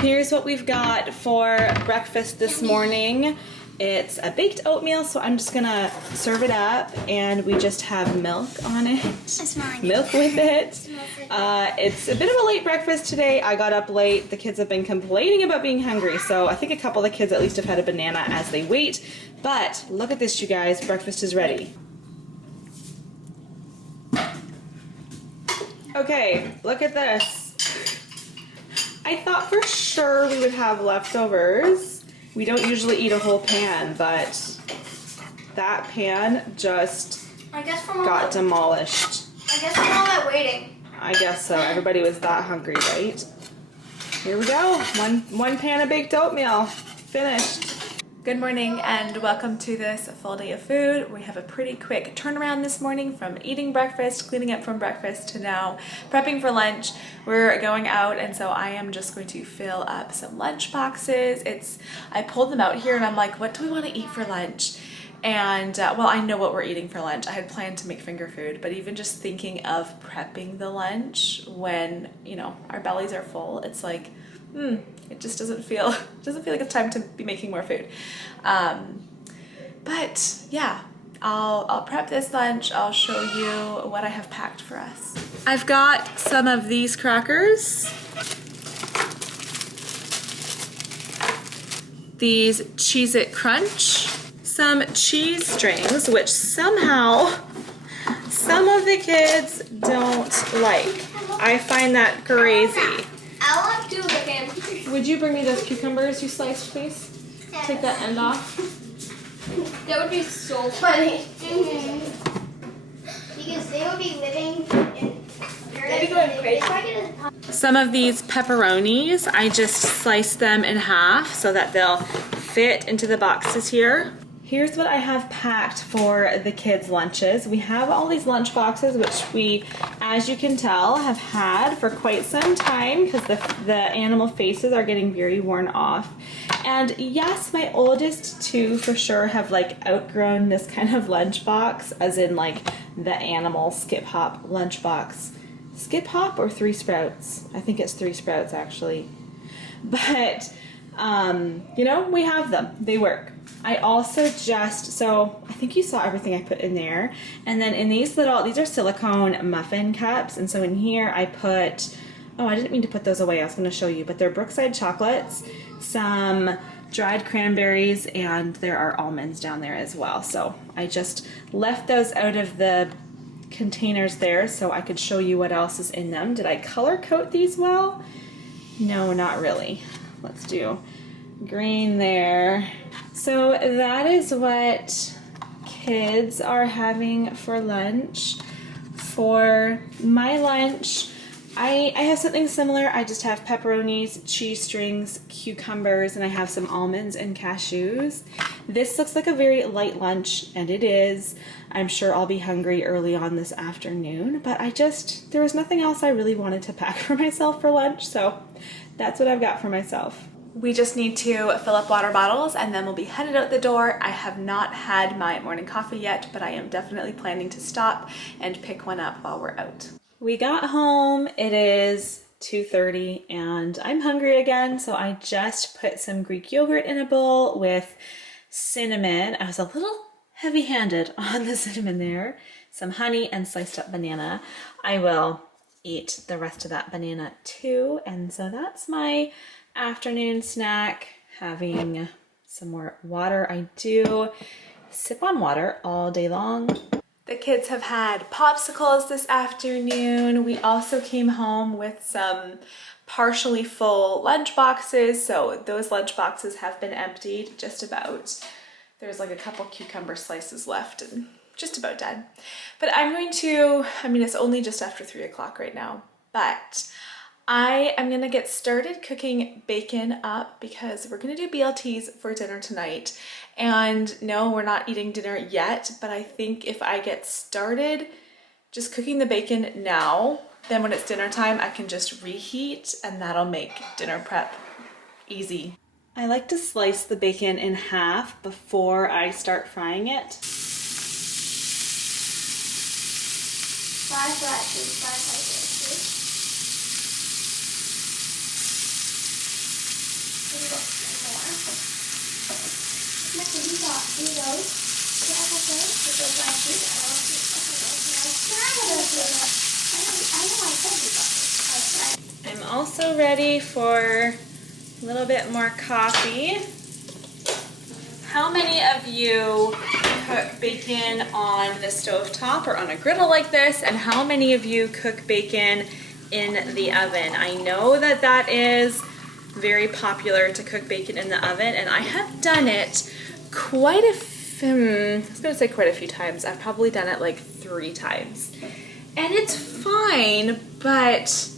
Here's what we've got for breakfast this morning. It's a baked oatmeal, so I'm just gonna serve it up, and we just have milk on it. Milk with it. It's a bit of a late breakfast today. I got up late. The kids have been complaining about being hungry, so I think a couple of the kids at least have had a banana as they wait. But look at this, you guys. Breakfast is ready. Okay, look at this. I thought for sure we would have leftovers. We don't usually eat a whole pan, but that pan just got demolished. I guess from all that waiting. I guess so. Everybody was that hungry, right? Here we go. One pan of baked oatmeal. Finished. Good morning and welcome to this full day of food. We have a pretty quick turnaround this morning from eating breakfast, cleaning up from breakfast, to now prepping for lunch. We're going out, and so I am just going to fill up some lunch boxes. I pulled them out here and I'm like, what do we want to eat for lunch? And well, I know what we're eating for lunch. I had planned to make finger food, but even just thinking of prepping the lunch when, you know, our bellies are full, it's like, it just doesn't feel like it's time to be making more food. But yeah, I'll prep this lunch. I'll show you what I have packed for us. I've got some of these crackers. These Cheez-It Crunch. Some cheese strings, which somehow some of the kids don't like. I find that crazy. I want to again. Would you bring me those cucumbers you sliced, please? Take that end off. That would be so funny. Because they would be living in. They'd be going crazy. Some of these pepperonis, I just sliced them in half so that they'll fit into the boxes here. Here's what I have packed for the kids' lunches. We have all these lunch boxes, which we, as you can tell, have had for quite some time because the animal faces are getting very worn off. And yes, my oldest two for sure have like outgrown this kind of lunch box, as in like the animal Skip Hop lunch box. Skip Hop or Three Sprouts? I think it's Three Sprouts actually. But, you know, we have them. They work. I also so I think you saw everything I put in there. And then in these are silicone muffin cups. And so in here I put, oh, I didn't mean to put those away. I was going to show you, but they're Brookside chocolates, some dried cranberries, and there are almonds down there as well. So I just left those out of the containers there so I could show you what else is in them. Did I color code these well? No, not really. Let's do green there. So that is what kids are having for lunch. For my lunch, I have something similar. I just have pepperonis, cheese strings, cucumbers, and I have some almonds and cashews. This looks like a very light lunch, and it is. I'm sure I'll be hungry early on this afternoon, but there was nothing else I really wanted to pack for myself for lunch, so that's what I've got for myself. We just need to fill up water bottles and then we'll be headed out the door. I have not had my morning coffee yet, but I am definitely planning to stop and pick one up while we're out. We got home, it is 2:30 and I'm hungry again, so I just put some Greek yogurt in a bowl with cinnamon. I was a little heavy-handed on the cinnamon there. Some honey and sliced up banana. I will eat the rest of that banana too, and so that's my afternoon snack, having some more water. I do sip on water all day long. The kids have had popsicles this afternoon. We also came home with some partially full lunch boxes, so those lunch boxes have been emptied just about. There's like a couple cucumber slices left and just about done. But I'm going to, I mean, it's only just after 3 o'clock right now, but I am gonna get started cooking bacon up because we're gonna do BLTs for dinner tonight. And no, we're not eating dinner yet, but I think if I get started just cooking the bacon now, then when it's dinner time, I can just reheat and that'll make dinner prep easy. I like to slice the bacon in half before I start frying it. 5 slices, 5 slices. Maybe more. Next, we got those. I'm also ready for a little bit more coffee. How many of you cook bacon on the stovetop or on a griddle like this? And how many of you cook bacon in the oven? I know that that is very popular to cook bacon in the oven, and I have done it quite a few times. I've probably done it like 3 times. And it's fine, but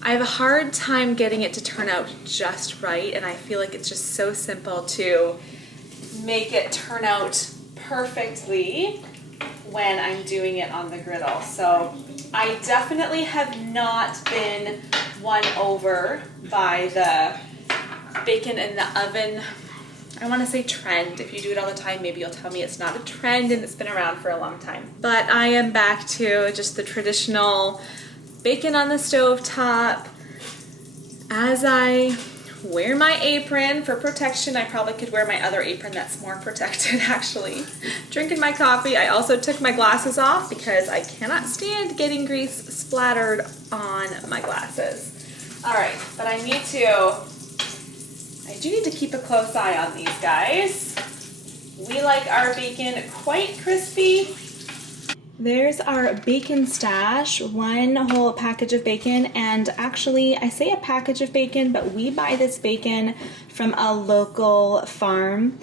I have a hard time getting it to turn out just right, and I feel like it's just so simple to make it turn out perfectly when I'm doing it on the griddle. So I definitely have not been won over by the bacon in the oven, I want to say trend. If you do it all the time, maybe you'll tell me it's not a trend and it's been around for a long time. But I am back to just the traditional bacon on the stove top. As I wear my apron for protection, I probably could wear my other apron that's more protected actually. Drinking my coffee. I also took my glasses off because I cannot stand getting grease splattered on my glasses. All right, but I do need to keep a close eye on these guys. We like our bacon quite crispy. There's our bacon stash, 1 whole package of bacon, and actually I say a package of bacon, but we buy this bacon from a local farm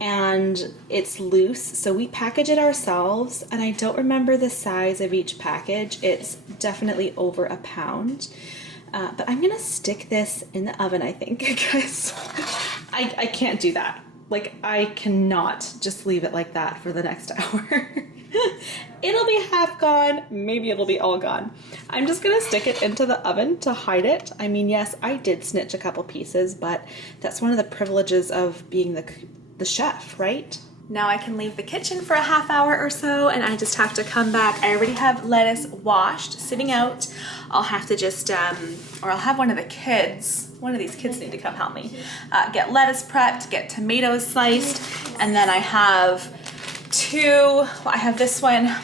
and it's loose, so we package it ourselves, and I don't remember the size of each package. It's definitely over a pound. But I'm gonna stick this in the oven, I think, because I can't do that. Like, I cannot just leave it like that for the next hour. It'll be half gone, maybe it'll be all gone. I'm just gonna stick it into the oven to hide it. I mean, yes, I did snitch a couple pieces, but that's one of the privileges of being the chef, right? Now I can leave the kitchen for a half hour or so, and I just have to come back. I already have lettuce washed, sitting out. I'll have to just, or I'll have one of these kids need to come help me. Get lettuce prepped, get tomatoes sliced, and then I have I have this one.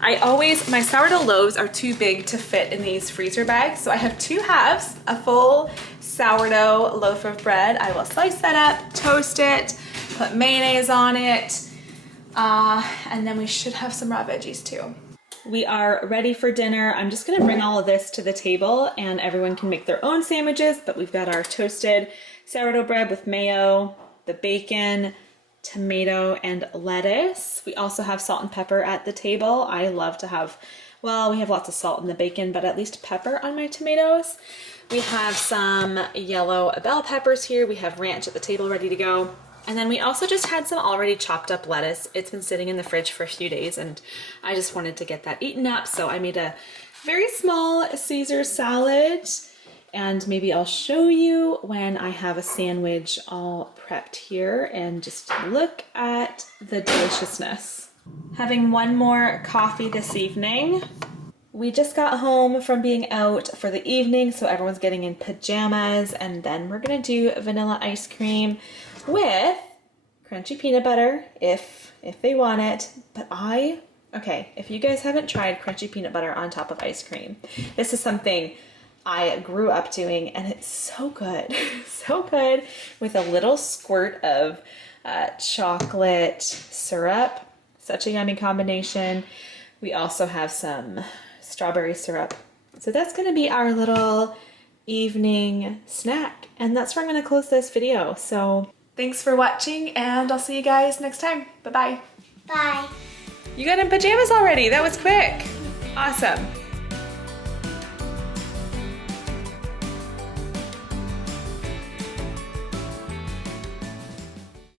My sourdough loaves are too big to fit in these freezer bags, so I have 2 halves, a full sourdough loaf of bread. I will slice that up, toast it, put mayonnaise on it, and then we should have some raw veggies too. We are ready for dinner. I'm just gonna bring all of this to the table and everyone can make their own sandwiches, but we've got our toasted sourdough bread with mayo, the bacon, tomato, and lettuce. We also have salt and pepper at the table. I love to have, well, we have lots of salt in the bacon, but at least pepper on my tomatoes. We have some yellow bell peppers here. We have ranch at the table ready to go. And then we also just had some already chopped up lettuce. It's been sitting in the fridge for a few days and I just wanted to get that eaten up. So I made a very small Caesar salad, and maybe I'll show you when I have a sandwich all prepped here, and just look at the deliciousness. Having one more coffee this evening. We just got home from being out for the evening, so everyone's getting in pajamas, and then we're gonna do vanilla ice cream with crunchy peanut butter if they want it. But okay, if you guys haven't tried crunchy peanut butter on top of ice cream, this is something I grew up doing, and it's so good. So good, with a little squirt of chocolate syrup. Such a yummy combination. We also have some strawberry syrup. So that's gonna be our little evening snack, and that's where I'm gonna close this video. So Thanks for watching, and I'll see you guys next time. Bye-bye. Bye. You got in pajamas already. That was quick. Awesome.